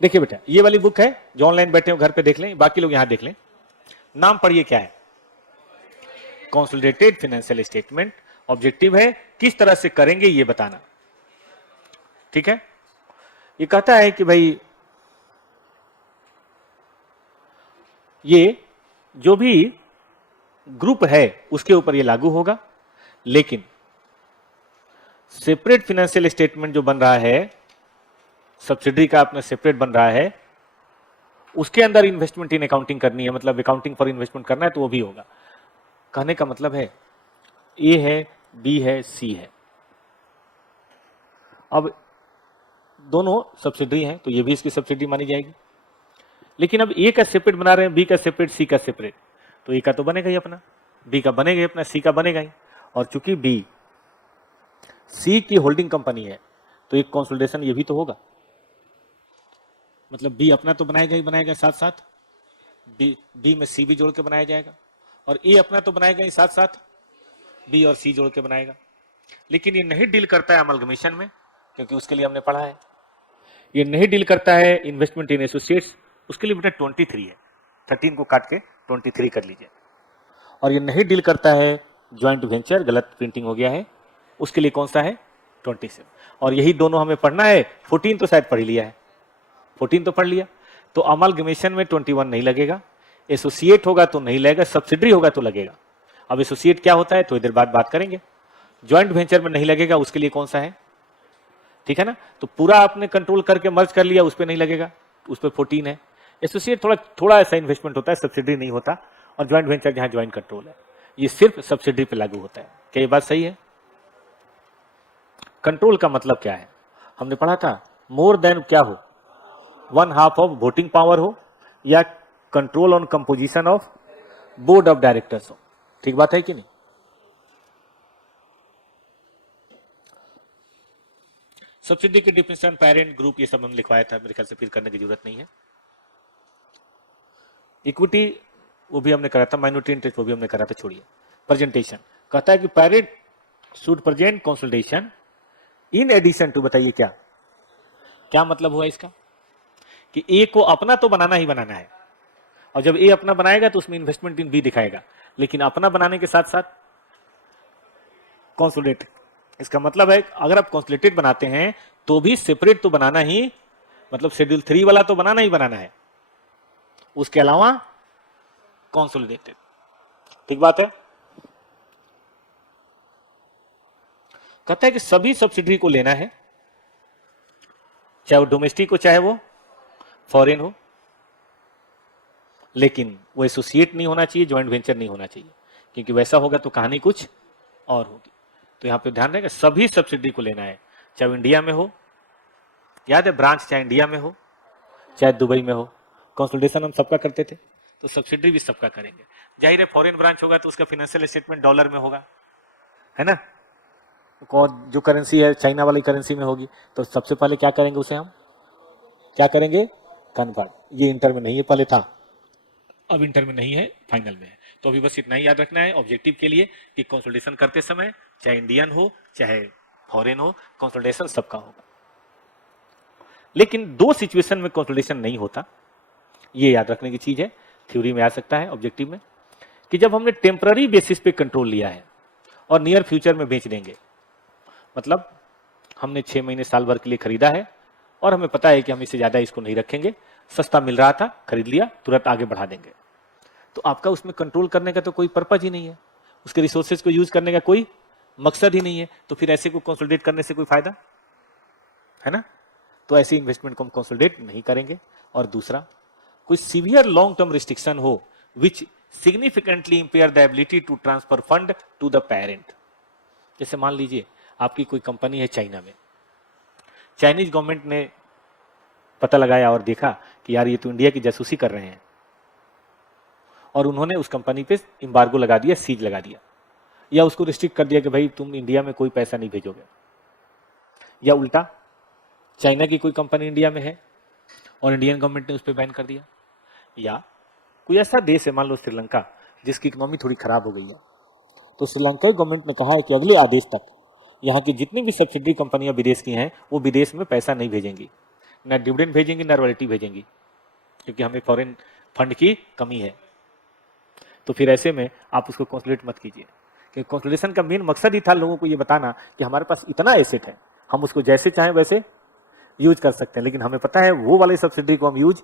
देखिए बेटा, ये वाली बुक है, जो ऑनलाइन बैठे हो घर पे देख लें, बाकी लोग यहां देख लें। नाम पढ़िए क्या है, कंसोलिडेटेड फाइनेंशियल स्टेटमेंट। ऑब्जेक्टिव है किस तरह से करेंगे ये बताना, ठीक है। ये कहता है कि भाई ये जो भी ग्रुप है उसके ऊपर ये लागू होगा, लेकिन सेपरेट फाइनेंशियल स्टेटमेंट जो बन रहा है, सब्सिडरी का अपना सेपरेट बन रहा है, उसके अंदर इन्वेस्टमेंट इन अकाउंटिंग करनी है, मतलब अकाउंटिंग फॉर इन्वेस्टमेंट करना है, तो वो भी होगा। कहने का मतलब है ए है, बी है, सी है। अब दोनों सब्सिडरी हैं तो ये भी इसकी सब्सिडरी मानी जाएगी, लेकिन अब ए का सेपरेट बना रहे हैं, बी का सेपरेट, सी का सेपरेट, तो ए का तो बनेगा ही अपना, बी का बनेगा ही अपना, सी का बनेगा ही। और चूंकि बी सी की होल्डिंग कंपनी है तो एक कंसोलिडेशन ये भी तो होगा, मतलब बी अपना तो बनाएगा ही बनाएगा, साथ साथ बी में सी भी जोड़ के बनाया जाएगा, और ए अपना तो बनाएगा ही, साथ साथ बी और सी जोड़ के बनाएगा। लेकिन ये नहीं डील करता है अमलगमेशन में, क्योंकि उसके लिए हमने पढ़ा है। ये नहीं डील करता है इन्वेस्टमेंट इन एसोसिएट्स, उसके लिए बेटा 23 है, 13 को काट के 23 कर लीजिए। और ये नहीं डील करता है ज्वाइंट वेंचर, गलत प्रिंटिंग हो गया है, उसके लिए कौन सा है 27। और यही दोनों हमें पढ़ना है, 14 तो शायद पढ़ लिया है, 14 तो पढ़ लिया। तो अमलगमेशन में 21 नहीं लगेगा, एसोसिएट होगा तो नहीं लगेगा, सब्सिडरी होगा तो लगेगा। अब एसोसिएट क्या होता है थोड़ी देर बाद बात करेंगे। ज्वाइंट वेंचर में नहीं लगेगा, उसके लिए कौन सा है, ठीक है ना। तो पूरा आपने कंट्रोल करके मर्ज कर लिया, उस पर नहीं लगेगा, उस पर 14 है। एसोसिएट थोड़ा ऐसा इन्वेस्टमेंट होता है, सब्सिडरी नहीं होता। और ज्वाइंट वेंचर जहां ज्वाइंट कंट्रोल है, ये सिर्फ सब्सिडरी पे लागू होता है। क्या ये बात सही है? कंट्रोल का मतलब क्या है, हमने पढ़ा था, मोर देन क्या हो, 1/2 ऑफ वोटिंग पावर हो, या control on composition of board of directors हो। ठीक बात है कि नहीं? सब्सिडी की डिफिनेशन, पेरेंट, ग्रुप, ये सब हमने लिखवाया था, मेरे ख्याल से फिर करने की जरूरत नहीं है। इक्विटी वो भी हमने करा था, माइनॉरिटी इंटरेस्ट वो भी हमने करा था, छोड़िए। प्रेजेंटेशन कहता है कि parent should present consolidation in addition to, बताइए क्या क्या मतलब हुआ इसका, कि ए को अपना तो बनाना ही बनाना है, और जब ए अपना बनाएगा तो उसमें इन्वेस्टमेंट इन बी दिखाएगा, लेकिन अपना बनाने के साथ साथ कंसोलिडेट। इसका मतलब है अगर आप कंसोलिडेटेड बनाते हैं तो भी सेपरेट तो बनाना ही, मतलब शेड्यूल 3 वाला तो बनाना ही बनाना है, उसके अलावा कंसोलिडेटेड। ठीक बात है। कहता है कि सभी सब्सिडी को लेना है, चाहे वो डोमेस्टिक हो चाहे वो फॉरेन हो, लेकिन वो एसोसिएट नहीं होना चाहिए, ज्वाइंट वेंचर नहीं होना चाहिए, क्योंकि वैसा होगा तो कहानी कुछ और होगी। तो यहां पे ध्यान रखेगा, सभी सब्सिडी को लेना है, चाहे इंडिया में हो, याद है ब्रांच चाहे इंडिया में हो चाहे दुबई में हो, कंसोलिडेशन हम सबका करते थे, तो सब्सिडी भी सबका करेंगे। जाहिर है फॉरेन ब्रांच होगा तो उसका फाइनेंशियल स्टेटमेंट डॉलर में होगा, है ना, और जो करेंसी है चाइना वाली करेंसी में होगी, तो सबसे पहले क्या करेंगे, उसे हम क्या करेंगे, कन्वर्ट। ये इंटर में नहीं है, पहले था, अब इंटर में नहीं है, फाइनल में है। तो अभी बस इतना ही याद रखना है ऑब्जेक्टिव के लिए, कि कंसोलिडेशन करते समय चाहे इंडियन हो चाहे फॉरेन हो, कंसोलिडेशन सबका होगा। लेकिन 2 सिचुएशन में कंसोलिडेशन नहीं होता, ये याद रखने की चीज है, थ्योरी में आ सकता है, ऑब्जेक्टिव में, कि जब हमने टेम्पररी बेसिस पे कंट्रोल लिया है और नियर फ्यूचर में बेच देंगे, मतलब हमने 6 महीने साल भर के लिए खरीदा है और हमें पता है कि हम इससे ज्यादा इसको नहीं रखेंगे, सस्ता मिल रहा था खरीद लिया, तुरंत आगे बढ़ा देंगे, तो आपका उसमें कंट्रोल करने का तो कोई पर्पज ही नहीं है, उसके रिसोर्सेज को यूज करने का कोई मकसद ही नहीं है, तो फिर ऐसे को कंसोलिडेट करने से कोई फायदा है ना। तो ऐसे इन्वेस्टमेंट को हम कंसोलिडेट नहीं करेंगे। और दूसरा, कोई सीवियर लॉन्ग टर्म रिस्ट्रिक्शन हो which significantly impair the ability to transfer fund to the parent. जैसे मान लीजिए आपकी कोई कंपनी है चाइना में, चाइनीज गवर्नमेंट ने पता लगाया और देखा कि यार ये तो इंडिया की जासूसी कर रहे हैं, और उन्होंने उस कंपनी पे एम्बार्गो लगा दिया, सीज लगा दिया, या उसको रिस्ट्रिक्ट कर दिया कि भाई तुम इंडिया में कोई पैसा नहीं भेजोगे। या उल्टा, चाइना की कोई कंपनी इंडिया में है और इंडियन गवर्नमेंट ने उस पर बैन कर दिया। या कोई ऐसा देश है, मान लो श्रीलंका, जिसकी इकोनॉमी थोड़ी खराब हो गई है, तो श्रीलंका गवर्नमेंट ने कहा है कि अगले आदेश तक यहाँ की जितनी भी सब्सिडी कंपनियां विदेश की हैं वो विदेश में पैसा नहीं भेजेंगी, ना डिविडेंड भेजेंगी ना रॉयल्टी भेजेंगी, क्योंकि हमें फॉरेन फंड की कमी है। तो फिर ऐसे में आप उसको कंसोलिडेट मत कीजिए, क्योंकि कंसोलिडेशन का मेन मकसद ही था लोगों को ये बताना कि हमारे पास इतना एसेट है, हम उसको जैसे चाहें वैसे यूज कर सकते हैं, लेकिन हमें पता है वो वाले सब्सिडी को हम यूज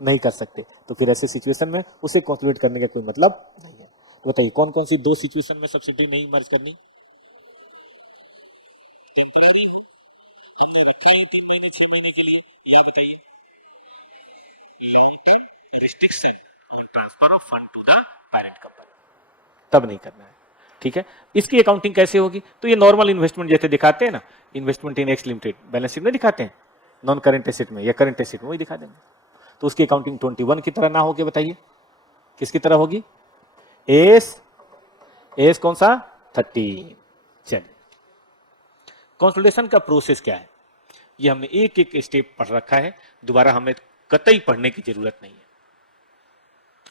नहीं कर सकते। तो फिर ऐसे सिचुएशन में उसे कंसोलिडेट करने का कोई मतलब नहीं है। तो बताइए कौन कौन सी 2 सिचुएशन में सब्सिडी नहीं मर्ज करनी? Transfer of fund to the parent company, तब नहीं करना है। ठीक है, इसकी अकाउंटिंग कैसे होगी? तो ये नॉर्मल इन्वेस्टमेंट जैसे दिखाते हैं ना, इन्वेस्टमेंट इन एक्स लिमिटेड बैलेंस शीट में दिखाते हैं, नॉन करेंट एसेट में या करेंट एसेट में, वही दिखा देंगे। तो उसकी अकाउंटिंग 21 की तरह ना होगी, बताइए किसकी तरह होगी? एस एस कौन सा? 13। चलिए, कंसोलिडेशन का प्रोसेस क्या है, ये हमने एक एक स्टेप पढ़ रखा है, दोबारा हमें कतई पढ़ने की जरूरत नहीं है।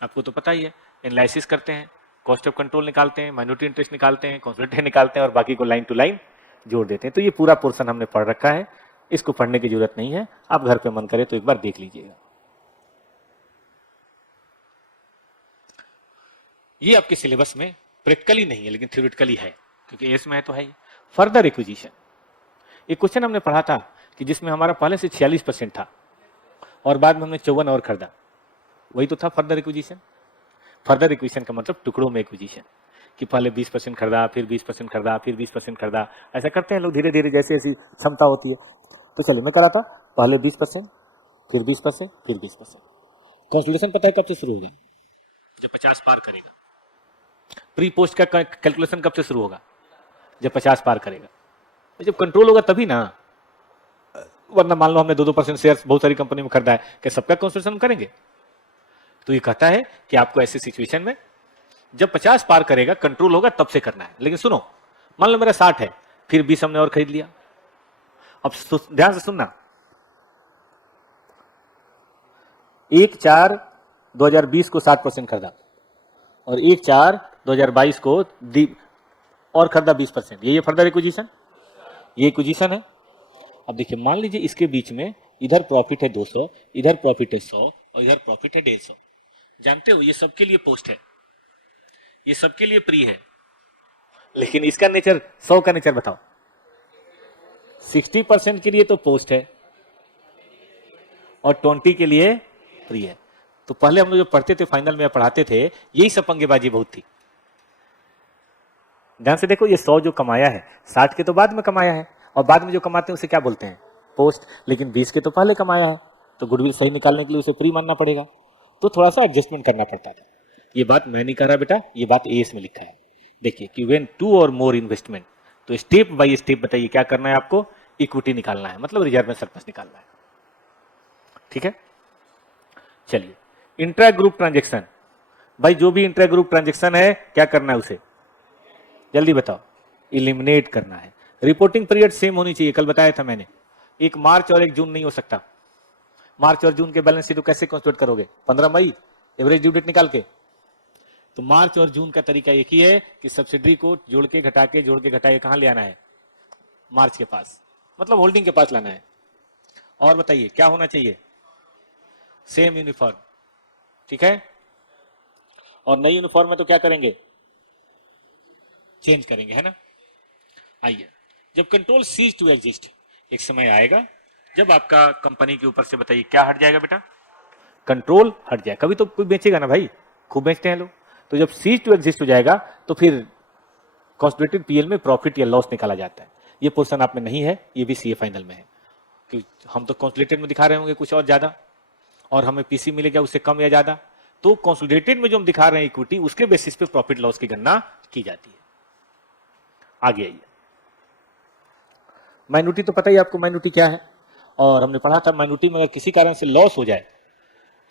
आपको तो पता ही है, एनालिसिस करते हैं, कॉस्ट ऑफ कंट्रोल निकालते हैं, माइनॉरिटी इंटरेस्ट निकालते हैं, कंसोलिडेशन निकालते हैं और बाकी को लाइन टू लाइन जोड़ देते हैं। तो ये पूरा पोर्शन हमने पढ़ रखा है, इसको पढ़ने की जरूरत नहीं है। आप घर पे मन करे तो एक बार देख लीजिएगा। ये आपके सिलेबस में प्रैक्टिकली नहीं है लेकिन थ्योरेटिकली है, क्योंकि एस में है तो है ही। फर्दर एक्विजिशन, एक क्वेश्चन हमने पढ़ा था कि जिसमें हमारा पहले से 46% था और बाद में हमने 54 और खरीदा, वही तो था फर्दर एक्विजिशन। फर्दर एक्विजिशन का मतलब टुकड़ों में एक्विजिशन, कि पहले 20% खरीदा, फिर 20% खरीदा, फिर 20% खरीदा, ऐसा करते हैं लोग धीरे धीरे जैसे ऐसी क्षमता होती है। तो चलिए मैं करा था, पहले 20%, फिर 20%, फिर 20%। कंसोलिडेशन पता है कब से शुरू होगा? जब 50 पार करेगा। प्री पोस्ट का कैलकुलेशन कब से शुरू होगा? जब 50 पार करेगा। जब कंट्रोल होगा तभी ना, वरना मान लो हमने 2-2% शेयर बहुत सारी कंपनी में खरीदा है, क्या सबका कंसोलिडेशन करेंगे? तो ये कहता है कि आपको ऐसी सिचुएशन में जब 50 पार करेगा, कंट्रोल होगा, तब से करना है। लेकिन सुनो, मान लो मेरा 60 है, फिर 20 हमने और खरीद लिया। अब ध्यान से सुनना, 1/4/2020 को 60% खरीदा और 1/4/2022 को और खरीदा 20%। ये फर्दर एक्विजिशन, ये एक्विजिशन है। अब देखिए, मान लीजिए इसके बीच में इधर प्रॉफिट है 200, इधर प्रॉफिट है 100 और इधर प्रॉफिट है 150। जानते हो ये सबके लिए पोस्ट है, ये सबके लिए प्री है, लेकिन इसका नेचर 100 का नेचर बताओ। 60% के लिए तो पोस्ट है और 20 के लिए प्री है। तो पहले हम लोग जो पढ़ते थे फाइनल में पढ़ाते थे, यही सब पंगेबाजी बहुत थी। ध्यान से देखो, ये 100 जो कमाया है, 60 के तो बाद में कमाया है, और बाद में जो कमाते हैं उसे क्या बोलते हैं? पोस्ट। लेकिन 20 के तो पहले कमाया है, तो गुडविल सही निकालने के लिए उसे प्री मानना पड़ेगा। तो थोड़ा सा एडजस्टमेंट करना पड़ता था। ये बात मैं नहीं कह रहा बेटा, ये बात एएस में लिखा है। देखिए कि व्हेन 2 और मोर इन्वेस्टमेंट, तो स्टेप बाय स्टेप बताइए क्या करना है आपको? इक्विटी निकालना है, मतलब रिजर्व में सरप्लस निकालना है। ठीक है, चलिए इंट्रा ग्रुप ट्रांजेक्शन। भाई जो भी इंट्रा ग्रुप ट्रांजेक्शन है, क्या करना है उसे? जल्दी बताओ। इलिमिनेट करना है। रिपोर्टिंग पीरियड सेम होनी चाहिए, कल बताया था मैंने। एक मार्च और एक जून नहीं हो सकता। मार्च और जून के बैलेंस शीट को कैसे कंस्टिट्यूट करोगे? 15 मई एवरेज ड्यू डेट निकाल के। तो मार्च और जून का तरीका एक ही है कि सब्सिडी को जोड़ के घटा के जोड़ के घटा के कहां ले आना है? मार्च के पास, मतलब होल्डिंग के पास लाना है। और बताइए क्या होना चाहिए? Same uniform. ठीक है, और नई यूनिफॉर्म में तो क्या करेंगे? चेंज करेंगे, है ना। आइए, जब कंट्रोल सीज टू एग्जिस्ट, एक समय आएगा जब आपका कंपनी के ऊपर से बताइए क्या हट जाएगा बेटा? कंट्रोल हट जाए। कभी तो कोई बेचेगा ना भाई, खूब बेचते हैं लोग। तो जब सीज टू एग्जिस्ट हो जाएगा तो फिर कंसोलिडेटेड पीएल में प्रॉफिट या लॉस निकाला जाता है। ये पोर्शन आप में नहीं है, ये भी सीए फाइनल में है, कि हम तो कंसोलिडेटेड में दिखा रहे होंगे कुछ और ज्यादा, और हमें पीसी मिलेगा उससे कम या ज्यादा। तो कंसोलिडेटेड में जो हम दिखा रहे हैं इक्विटी, उसके बेसिस पे प्रॉफिट लॉस की गणना की जाती है। आगे आइए, माइनॉरिटी तो पता ही आपको माइनॉरिटी क्या है, और हमने पढ़ा था माइनॉरिटी में अगर किसी कारण से लॉस हो जाए,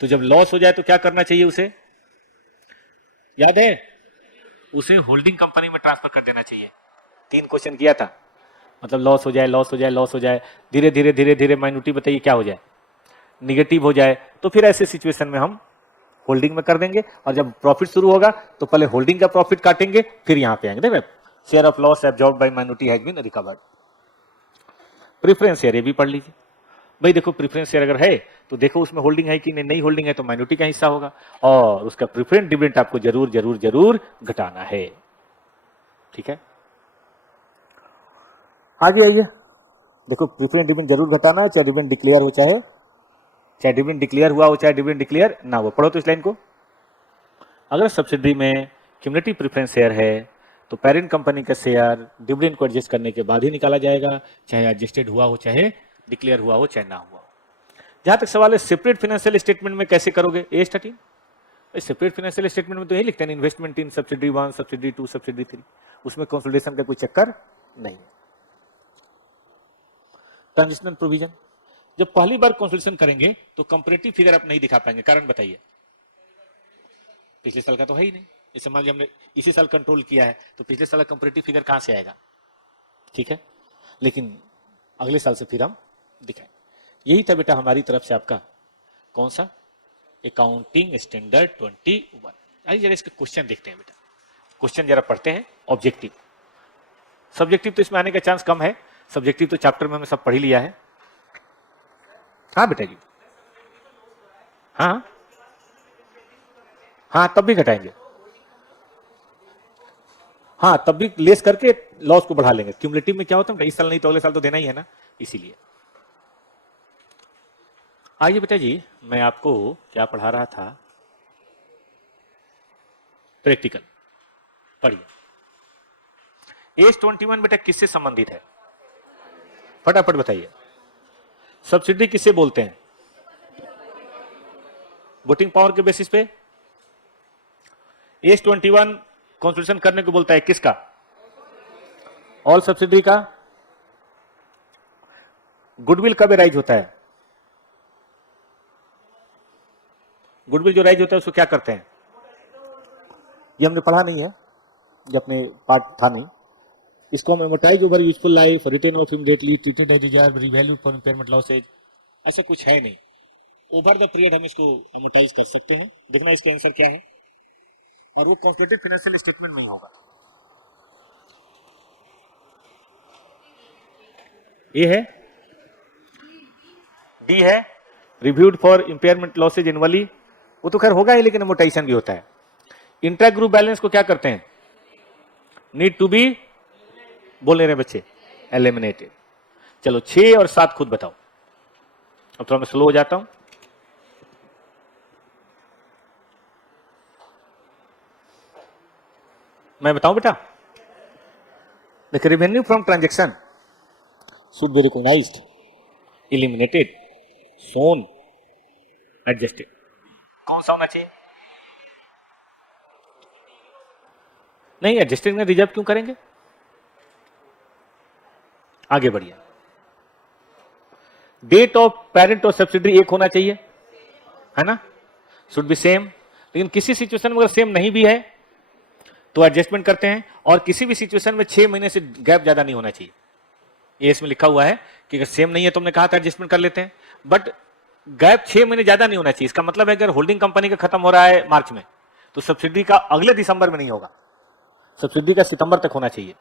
तो जब लॉस हो जाए तो क्या करना चाहिए उसे? याद है? उसे होल्डिंग कंपनी में ट्रांसफर कर देना चाहिए। 3 क्वेश्चन किया था, मतलब लॉस हो जाए, लॉस हो जाए, लॉस हो जाए, धीरे धीरे धीरे धीरे माइनॉरिटी बताइए क्या हो जाए? निगेटिव हो जाए। तो फिर ऐसे सिचुएशन में हम होल्डिंग में कर देंगे, और जब प्रॉफिट शुरू होगा तो पहले होल्डिंग का प्रॉफिट काटेंगे, फिर यहां पे आएंगे। देखो, share of loss absorbed by minority has been recovered. Preference share ये भी पढ़ लीजिए। भाई देखो प्रेफरेंस शेयर अगर है तो देखो उसमें होल्डिंग है कि नहीं होल्डिंग है तो माइनॉरिटी का हिस्सा होगा, और उसका प्रेफरेंस डिविडेंड आपको जरूर जरूर जरूर घटाना है। ठीक है, आगे आइए। देखो प्रेफरेंस डिविडेंड जरूर घटाना है, चाहे डिविडेंड डिक्लेयर हो, चाहे डिविडेंड डिक्लेयर हुआ हो, चाहे डिविडेंड डिक्लेयर ना हो। पढ़ो तो इस लाइन को। अगर सब्सिडरी में क्यूमुलेटिव प्रेफरेंस शेयर है तो पेरेंट कंपनी का शेयर डिविडेंड को एडजस्ट करने के बाद ही निकाला जाएगा, चाहे एडजस्टेड हुआ हो, चाहे डिक्लेयर हुआ हो, चाहे ना हुआ हो। जहां तक सवाल है सेपरेट फाइनेंशियल स्टेटमेंट में कैसे करोगे, A13 सेपरेट फाइनेंशियल स्टेटमेंट में तो यही लिखते हैं इन्वेस्टमेंट इन सब्सिडरी 1, सब्सिडरी 2, सब्सिडरी 3, उसमें कंसोलिडेशन का कोई चक्कर नहीं है। ट्रांजिशनल प्रोविजन, जब पहली बार कंसोलिडेशन करेंगे तो कंपैरेटिव फिगर आप नहीं दिखा पाएंगे, कारण बताइए। पिछले साल का तो है ही नहीं, इसे मान लिया हमने इसी साल कंट्रोल किया है तो पिछले साल का कंपैरेटिव फिगर कहां से आएगा। ठीक है, लेकिन अगले साल से फिर हम दिखाएं। यही था बेटा हमारी तरफ से आपका कौन सा अकाउंटिंग स्टैंडर्ड 21। आइए जरा इसके क्वेश्चन देखते हैं बेटा, क्वेश्चन जरा पढ़ते हैं। ऑब्जेक्टिव, सब्जेक्टिव तो इसमें आने का चांस कम है, सब्जेक्टिव तो चैप्टर में हमने सब पढ़ ही लिया है। हाँ बेटा जी, हाँ हाँ तब भी घटाएंगे, हाँ तब भी लेस करके लॉस को बढ़ा लेंगे। क्यूमुलेटिव में क्या होता है, इस साल नहीं तो अगले साल तो देना ही है ना, इसीलिए। आइए बेटा जी, मैं आपको क्या पढ़ा रहा था, प्रैक्टिकल पढ़िए। एज 21 बेटा किससे संबंधित है, फटाफट बताइए। सब्सिडी किससे बोलते हैं, वोटिंग पावर के बेसिस पे। एज 21 कॉन्स्टिट्यूशन करने को बोलता है किसका, ऑल सब्सिडी का। गुडविल कब राइज होता है, गुडविल जो राइज होता है उसको क्या करते हैं, ये हमने पढ़ा नहीं है, ये अपने पार्ट था नहीं। इसको हम amortise over useful life, written off immediately, treated as reserve, revalued for impairment losses, ऐसा कुछ है नहीं। ओवर द पीरियड हम इसको एमोटाइज कर सकते हैं। देखना इसका आंसर क्या है, और वो कंसोलिडेटेड फाइनेंशियल स्टेटमेंट में ही होगा। ए है, डी है, reviewed for impairment losses annually, वो तो खैर होगा ही, लेकिन एमोटाइजेशन भी होता है। इंट्रा ग्रुप बैलेंस को क्या करते हैं, नीड टू बी, बोल रहे बच्चे, एलिमिनेटेड। चलो 6 और 7 खुद बताओ। अब थोड़ा मैं स्लो हो जाता हूं। मैं बताऊं बेटा, देखिए revenue from transaction should be recognised, eliminated, shown, adjusted. कौन सा होना चाहिए, नहीं एडजस्टेड में रिजर्व क्यों करेंगे। आगे बढ़िए, डेट ऑफ पेरेंट और सब्सिडरी एक होना चाहिए, है ना, शुड बी सेम। लेकिन किसी सिचुएशन में अगर सेम नहीं भी है तो एडजस्टमेंट करते हैं, और किसी भी सिचुएशन में 6 महीने से गैप ज्यादा नहीं होना चाहिए। ये इसमें लिखा हुआ है कि अगर सेम नहीं है तो हमने कहा था एडजस्टमेंट कर लेते हैं, बट गैप 6 महीने ज्यादा नहीं होना चाहिए। इसका मतलब है अगर होल्डिंग कंपनी का खत्म हो रहा है मार्च में तो सब्सिडी का अगले दिसंबर में नहीं होगा, सब्सिडी का सितंबर तक होना चाहिए।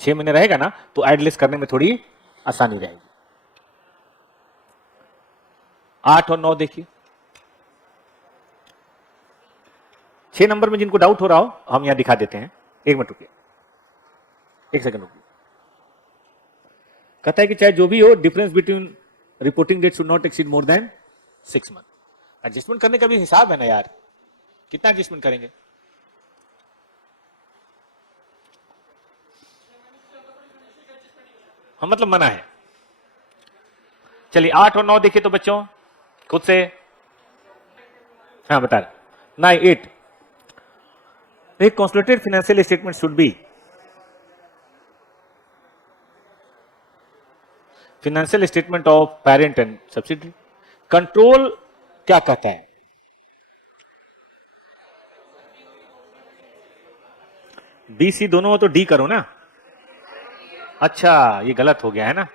6 महीने रहेगा ना तो एडलेस करने में थोड़ी आसानी रहेगी। 8 और 9 देखिए, 6 नंबर में जिनको डाउट हो रहा हो हम यहां दिखा देते हैं। एक मिनट रुकिए, एक सेकंड रुकिए। कहता है कि चाहे जो भी हो difference between reporting date should not exceed more than 6 month. Adjustment करने का भी हिसाब है ना यार, कितना एडजस्टमेंट करेंगे। हम मतलब मना है। चलिए 8 और 9 देखिए तो बच्चों खुद से, हाँ बता रहे 9, 8। एक consolidated financial statement should be, financial statement of parent and subsidiary. Control क्या कहता है, बी सी दोनों हो तो डी करो ना। अच्छा ये गलत हो गया है ना,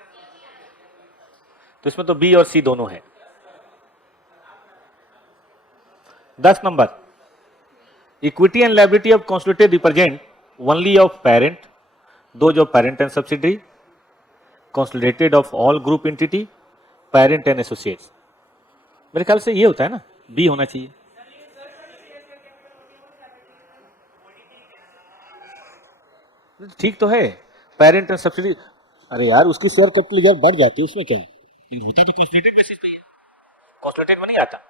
तो इसमें तो बी और सी दोनों है। 10 number, equity and liability of consolidated represent only of parent, दो जो parent and subsidiary, consolidated of all group entity, parent and associates, मेरे ख्याल से ये होता है ना, बी होना चाहिए। ठीक तो है, पेरेंट एंड सब्सिडी। अरे यार उसकी शेयर कैपिटल यार बढ़ जाती है, उसमें क्या है, ये होता तो कंसोलिडेटेड बेसिस पे ही है, कंसोलिडेटेड में नहीं आता।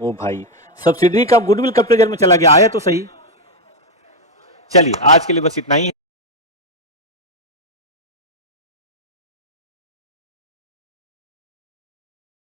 ओ भाई, सब्सिडी का गुडविल कैपिटल में चला गया, आया तो सही। चलिए आज के लिए बस इतना ही है।